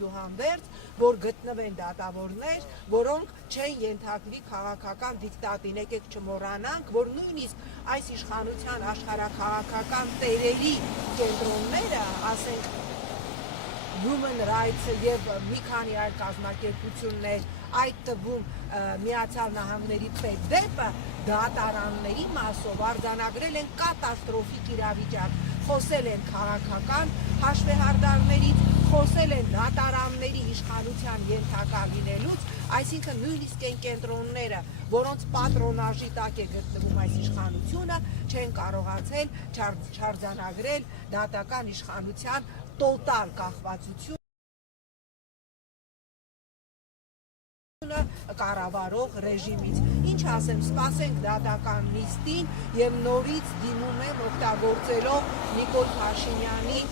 այդուհանդերձ, որ գտնվեն դատավորներ, որոնք չեն ենթարկվի քաղաքական դիկտատին, եկեք չմոռանանք, որ նույնիսկ այս իշխանության աշխարհաքաղաքական տերերի կենտրոնները, ասենք Human Rights եւ մի քանի այլ կազմակերպություններ, այդ թվում Միացյալ Նահանգների պետդեպը դատարանների մասով արձանագրել են կատաստրոֆիկ իրավիճակ, խոսել են քաղաքական հաշվեհարդարներից, խոսել են դատարանների իշխանության ենթակա լինելուց, այսինքն նույնիսկ այն կենտրոնները, որոնց պատրոնաժի տակ է գտնվում այս իշխանությունը, չեն կարողացել չարձանագրել դատական իշխանության տոտալ կախվածություն կառավարող ռեժիմից։ Ինչ ասեմ, սպասենք դատական նիստին եւ նորից դիմում եմ օգտագործելով Նիկոլ Փաշինյանի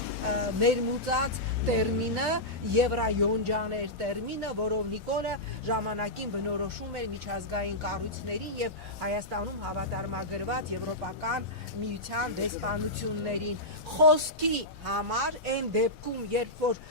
ներմուծած տերմինը Եվրայոնջաներ տերմինը, որով Նիկոլը ժամանակին բնորոշում էր միջազգային կառույցներին եւ Հայաստանում հավատարմագրված Եվրոպական միության դեսպանություններին։ Խոսքի համար այն դեպքում, երբ որ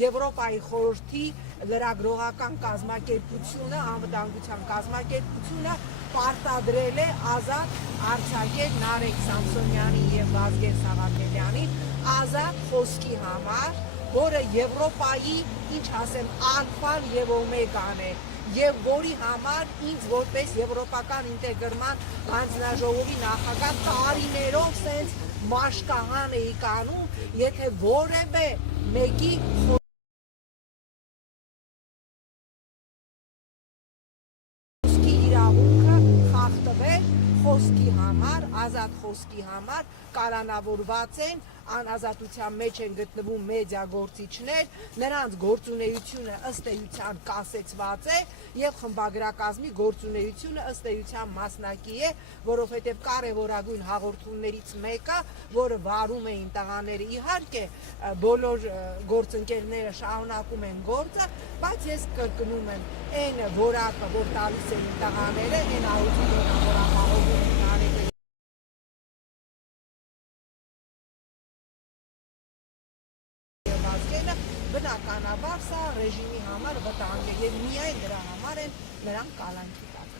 Եվրոպայի խորհրդի լրագրողական կազմակերպությունը, անվտանգության կազմակերպությունը պարտադրել է ազատ արձակել Նարեկ Սամսոնյանին եւ Վազգեն Սաղաթելյանին ազատ խոսքի համար, որը Եվրոպայի, ինչ ասեմ, ալֆան եւ օմեգան է, եւ որի համար ինձ որպես եվրոպական ինտեգրման հանձնաժողովի նախագահ տարիներով սենց մաշկահան էի կանում, եթե որևէ մեկի խոսքի համար, ազատ խոսքի համար կալանավորված են, անազատության մեջ են գտնվում մեդիա գործիչներ, նրանց գործունեությունը ըստ էության կասեցված է եւ խմբագրակազմի գործունեությունը ըստ էության մասնակի է, որովհետեւ կարեւորագույն հաղորդումներից մեկը, որը վարում էին տղաները, իհարկե բոլոր գործընկերները շարունակում են գործը, բայց ես կրկնում եմ, այն որակը, որ տալիս էին տղաները, այն աուդիտորը, որ ապահովում են տղաները բնականաբար սա ռեժիմի համար վտանգ է եւ միայն դրա համար են նրանք կալանքի տակ։